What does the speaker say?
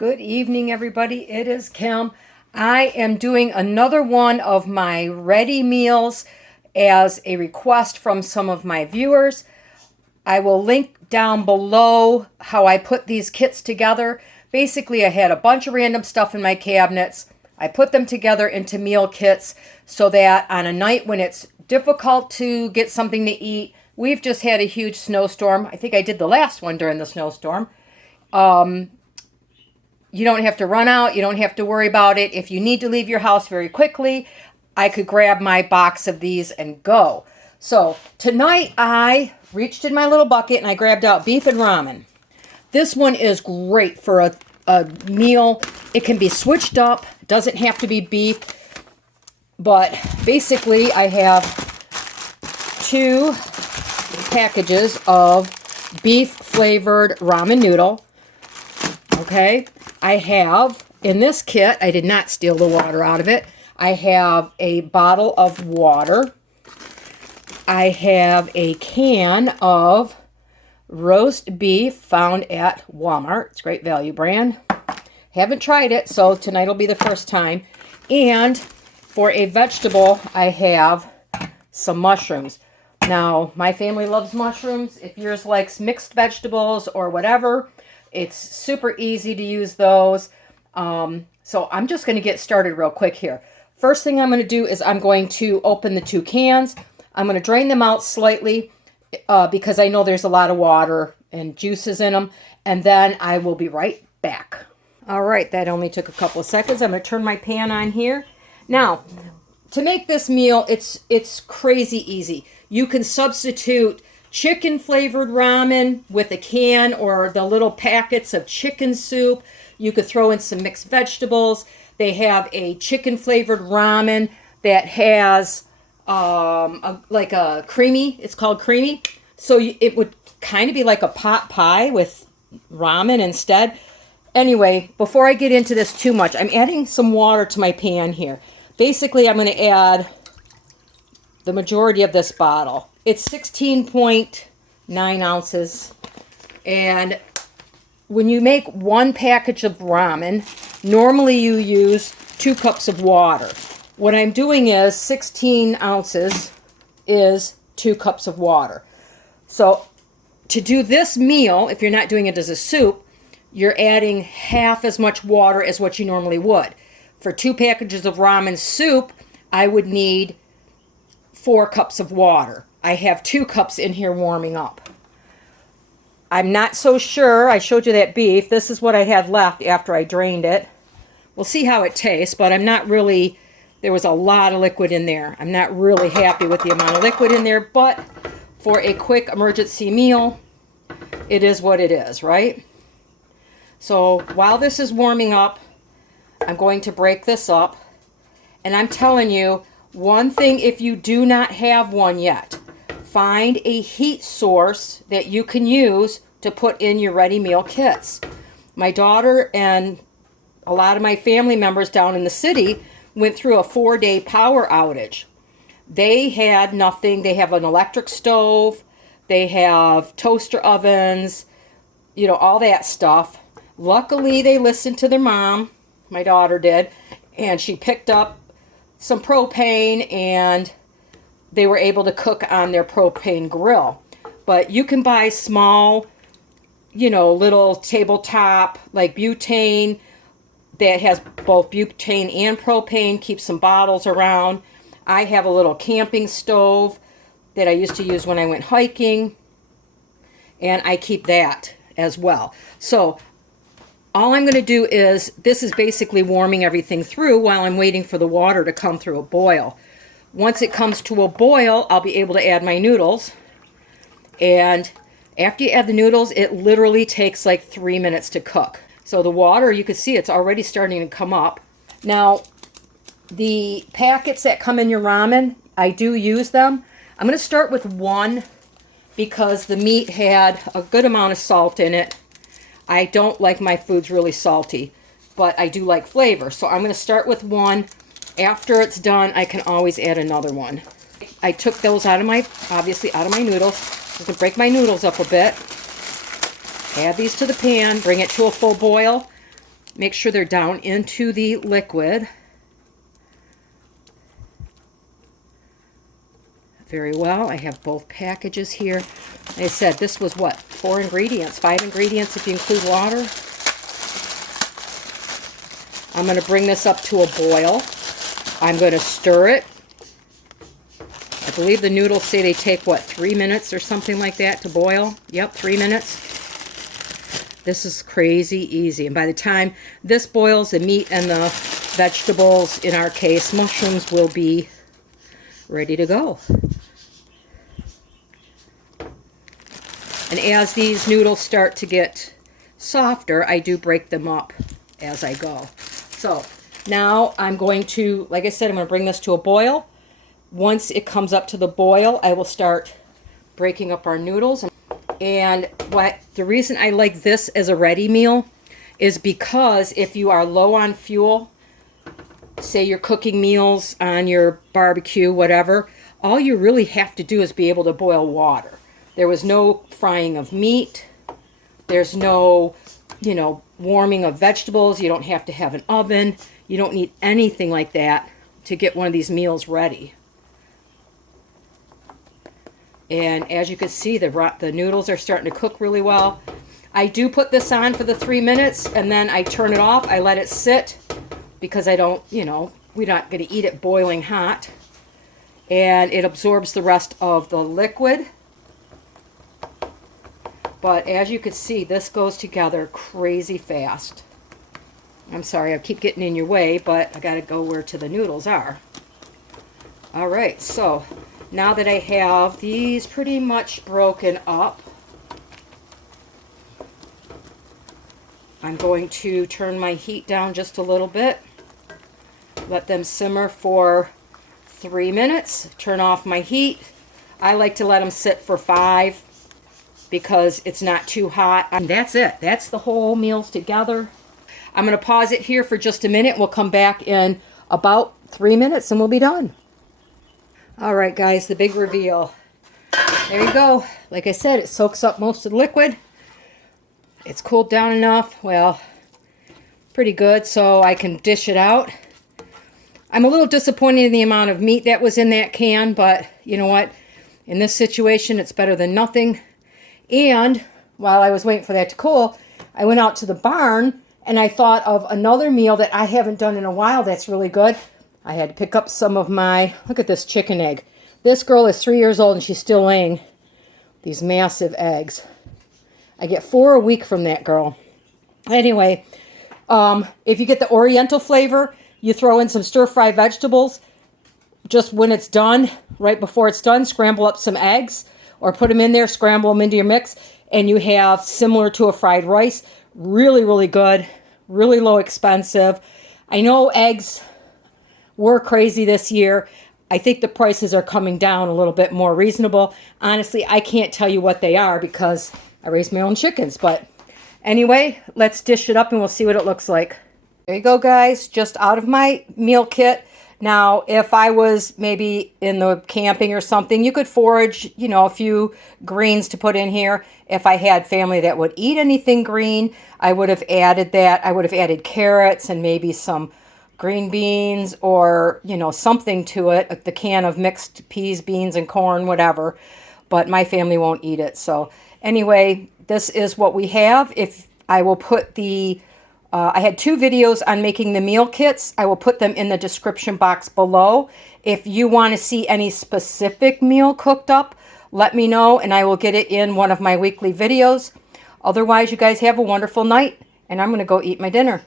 Good evening, everybody. It is Kim. I am doing another one of my ready meals as a request from some of my viewers. I will link down below how I put these kits together. Basically, I had a bunch of random stuff in my cabinets. I put them together into meal kits so that on a night when it's difficult to get something to eat, we've just had a huge snowstorm. I think I did the last one during the snowstorm. You don't have to run out. You don't have to worry about it. If you need to leave your house very quickly, I could grab my box of these and go. So tonight I reached in my little bucket and I grabbed out beef and ramen. This one is great for a meal. It can be switched up. It doesn't have to be beef. But basically I have 2 packages of beef flavored ramen noodle. Okay. I have, in this kit, I did not steal the water out of it. I have a bottle of water. I have a can of roast beef found at Walmart. It's a great value brand. Haven't tried it, so tonight will be the first time. And for a vegetable, I have some mushrooms. Now, my family loves mushrooms. If yours likes mixed vegetables or whatever, it's super easy to use those. So I'm just going to get started real quick here. First thing I'm going to do is I'm going to open the 2 cans. I'm going to drain them out slightly because I know there's a lot of water and juices in them. And then I will be right back. All right, that only took a couple of seconds. I'm going to turn my pan on here. Now, to make this meal, it's crazy easy. You can substitute chicken flavored ramen with a can or the little packets of chicken soup. You could throw in some mixed vegetables. They have a chicken flavored ramen that has like a creamy, it's called creamy. So it would kind of be like a pot pie with ramen instead. Anyway, before I get into this too much, I'm adding some water to my pan here. Basically, I'm going to add the majority of this bottle. It's 16.9 ounces. And when you make 1 package of ramen, normally you use 2 cups of water. What I'm doing is 16 ounces is 2 cups of water. So to do this meal, if you're not doing it as a soup, you're adding half as much water as what you normally would. For 2 packages of ramen soup, I would need 4 cups of water. I have 2 cups in here warming up. I'm not so sure. I showed you that beef. This is what I had left after I drained it. We'll see how it tastes, but I'm not really, there was a lot of liquid in there. I'm not really happy with the amount of liquid in there, but for a quick emergency meal, it is what it is, right? So while this is warming up, I'm going to break this up. And I'm telling you, one thing, if you do not have one yet, find a heat source that you can use to put in your ready meal kits. My daughter and a lot of my family members down in the city went through a 4-day power outage. They had nothing. They have an electric stove. They have toaster ovens, you know, all that stuff. Luckily, they listened to their mom. My daughter did. And she picked up some propane and they were able to cook on their propane grill. But you can buy small, you know, little tabletop like butane that has both butane and propane. Keep some bottles around. I have a little camping stove that I used to use when I went hiking. And I keep that as well. So all I'm going to do is, this is basically warming everything through while I'm waiting for the water to come through a boil. Once it comes to a boil, I'll be able to add my noodles. And after you add the noodles, it literally takes like 3 minutes to cook. So the water, you can see it's already starting to come up. Now, the packets that come in your ramen, I do use them. I'm going to start with 1 because the meat had a good amount of salt in it. I don't like my foods really salty, but I do like flavor. So I'm going to start with 1. After it's done, I can always add another one. I took those out of my, obviously out of my noodles. I'm going to break my noodles up a bit. Add these to the pan, bring it to a full boil. Make sure they're down into the liquid. Very well. I have both packages here. Like I said, this was what? 4 ingredients, 5 ingredients if you include water. I'm going to bring this up to a boil. I'm going to stir it. I believe the noodles say they take, what, 3 minutes or something like that to boil? Yep, 3 minutes. This is crazy easy. And by the time this boils, the meat and the vegetables, in our case, mushrooms, will be ready to go. And as these noodles start to get softer, I do break them up as I go. So now I'm going to, like I said, I'm going to bring this to a boil. Once it comes up to the boil, I will start breaking up our noodles. And the reason I like this as a ready meal is because if you are low on fuel, say you're cooking meals on your barbecue, whatever, all you really have to do is be able to boil water. There was no frying of meat. There's no, warming of vegetables. You don't have to have an oven. You don't need anything like that to get one of these meals ready. And as you can see, the noodles are starting to cook really well. I do put this on for the 3 minutes, and then I turn it off. I let it sit because I don't, we're not going to eat it boiling hot. And it absorbs the rest of the liquid. But as you can see, this goes together crazy fast. I'm sorry, I keep getting in your way, but I got to go where the noodles are. All right, so now that I have these pretty much broken up, I'm going to turn my heat down just a little bit. Let them simmer for 3 minutes. Turn off my heat. I like to let them sit for 5 because it's not too hot. And that's it. That's the whole meals together. I'm going to pause it here for just a minute. We'll come back in about 3 minutes and we'll be done. All right, guys, the big reveal. There you go. Like I said, it soaks up most of the liquid. It's cooled down enough. Well, pretty good, so I can dish it out. I'm a little disappointed in the amount of meat that was in that can, but you know what? In this situation, it's better than nothing. And while I was waiting for that to cool, I went out to the barn and I thought of another meal that I haven't done in a while that's really good. I had to pick up some of my, look at this chicken egg. This girl is 3 years old and she's still laying these massive eggs. I get 4 a week from that girl. Anyway, if you get the Oriental flavor, you throw in some stir-fry vegetables. Just when it's done, right before it's done, scramble up some eggs or put them in there, scramble them into your mix, and you have similar to a fried rice. Really, really good. Really low expensive. I know eggs were crazy this year. I think the prices are coming down a little bit more reasonable. Honestly, I can't tell you what they are because I raise my own chickens. But anyway, let's dish it up and we'll see what it looks like. There you go, guys. Just out of my meal kit. Now, if I was maybe in the camping or something, you could forage, a few greens to put in here. If I had family that would eat anything green, I would have added that. I would have added carrots and maybe some green beans or, something to it. The can of mixed peas, beans, and corn, whatever. But my family won't eat it. So anyway, this is what we have. If I will put I had 2 videos on making the meal kits. I will put them in the description box below. If you want to see any specific meal cooked up, let me know and I will get it in one of my weekly videos. Otherwise, you guys have a wonderful night and I'm going to go eat my dinner.